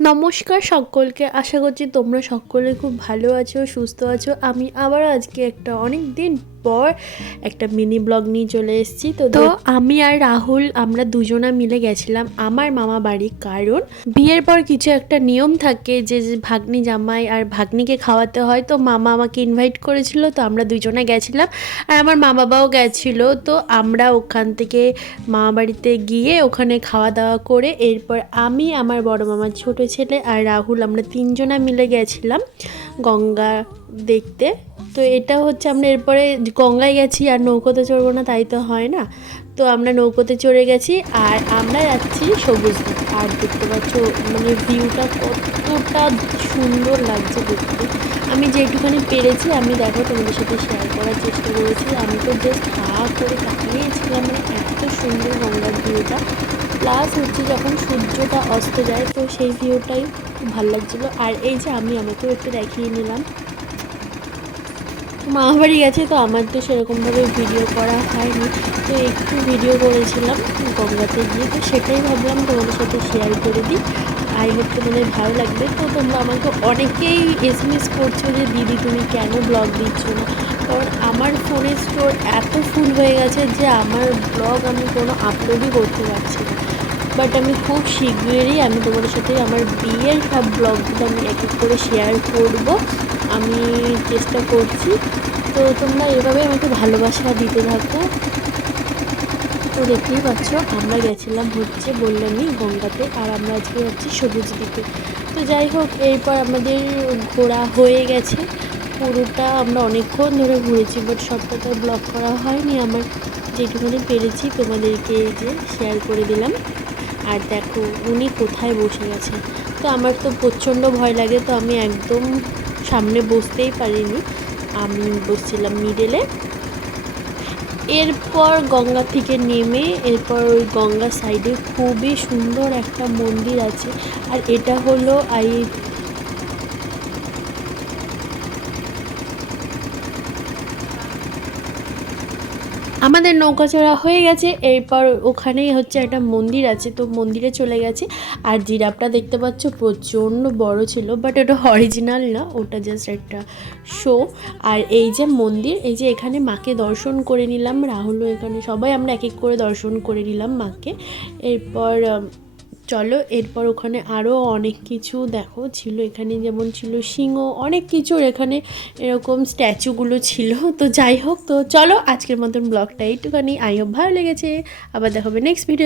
নমস্কার সকলকে আশা করছি তোমরা সকলে খুব ভালো আছো সুস্থ আছো। আমি আবার আজকে একটা অনেক দিন পর একটা মিনি ব্লগ নিয়ে চলে এসেছি। তো তো আমি আর রাহুল আমরা দুজনা মিলে গেছিলাম আমার মামা বাড়ি কারণ বিয়ের পর কিছু একটা নিয়ম থাকে যে যে ভাগ্নি জামাই আর ভাগ্নিকে খাওয়াতে হয়। তো মামা আমাকে ইনভাইট করেছিল তো আমরা দুজনে গেছিলাম। আর আমার মা বাবাও গেছিল তো আমরা ওখান থেকে মামা বাড়িতে গিয়ে ওখানে খাওয়া দাওয়া করে এরপর আমি আমার বড় মামার ছোট ছেলে আর রাহুল আমরা তিনজনা মিলে গেছিলাম গঙ্গা দেখতে। তো এটা হচ্ছে আমরা এরপরে গঙ্গায় গেছি আর নৌকোতে চড়বো না, তাই তো হয় না। তো আমরা নৌকোতে চড়ে গেছি আর আমরা যাচ্ছি সবুজ। আর দেখতে পাচ্ছ মানে ভিউটা কতটা সুন্দর লাগছে দেখতে। আমি যেটুখানি পেরেছি, আমি দেখো তোমাদের সাথে শেয়ার করার চেষ্টা করেছি। আমি তো জাস্ট হা করে তাকিয়েছিলাম মানে এত সুন্দর গঙ্গার ভিউটা। প্লাস হচ্ছে যখন সূর্যটা অস্ত যায়, তো সেই ভিউটাই খুব ভালো লাগছিল। আর এই যে আমি, আমাকেও একটু দেখিয়ে নিলাম। মামা বাড়ি গেছে, তো আমার তো সেরকমভাবে ভিডিও করা হয়নি। তো একটু ভিডিও করেছিলাম গঙ্গাতে গিয়ে, তো সেটাই ভাবলাম তোমাদের সাথে শেয়ার করে দিই। আই হোপ তোমাদের ভালো লাগবে। তো তোমরা আমাকে অনেকেই এসএমএস করছ যে, দিদি, তুমি কেন ব্লগ দিচ্ছ না? কারণ আমার ফোনের স্টোর এত ফুল হয়ে গেছে যে, আমার ব্লগ আমি কোনো আপলোডই করতে পারছি না। বাট আমি খুব শীঘ্রই আমি তোমাদের সাথে আমার বিয়ের সব ব্লগগুলো আমি এক এক করে শেয়ার করব। আমি চেষ্টা করছি। তো তোমরা এভাবে আমাকে ভালোবাসা দিতে থাকো। তো দেখতেই পাচ্ছ, আমরা গেছিলাম হচ্ছে বললামই গঙ্গাতে আর আমরা আজকে যাচ্ছি সবুজ দ্বীপে। তো যাই হোক, এরপর আমাদের ঘোরা হয়ে গেছে। পুরোটা আমরা অনেকক্ষণ ধরে ঘুরেছি বাট সবটা তো ব্লগ করা হয়নি। আমার যেটুকুনি পেরেছি তোমাদেরকে এই যে শেয়ার করে দিলাম। আর দেখো, উনি কোথায় বসে গেছে তো আমার তো প্রচণ্ড ভয় লাগে, তো আমি একদম সামনে বসতেই পারিনি। আমি বসছিলাম মিডেলে এরপর গঙ্গা থেকে নেমে, এরপর ওই গঙ্গা সাইডে খুবই সুন্দর একটা মন্দির আছে। আর এটা হলো আই আমাদের নৌকা চড়া হয়ে গেছে। এরপর ওখানেই হচ্ছে একটা মন্দির আছে, তো মন্দিরে চলে গেছে। আর জিরাপটা দেখতে পাচ্ছ, প্রচণ্ড বড় ছিল বাট ওটা অরিজিনাল না, ওটা জাস্ট একটা শো আর এই যে মন্দির, এই যে এখানে মাকে দর্শন করে নিলাম, রাহুলও এখানে, সবাই আমরা এক এক করে দর্শন করে নিলাম মাকে। এরপর চলো, এরপর ওখানে আরও অনেক কিছু দেখো। ছিল এখানে যেমন ছিল সিংহ, অনেক কিছুর এখানে এরকম স্ট্যাচুগুলো ছিল। তো যাই হোক, তো চলো আজকের মতন ব্লগটা এইটুখানি। আই হোপ ভালো লেগেছে। আবার দেখাবে নেক্সট ভিডিও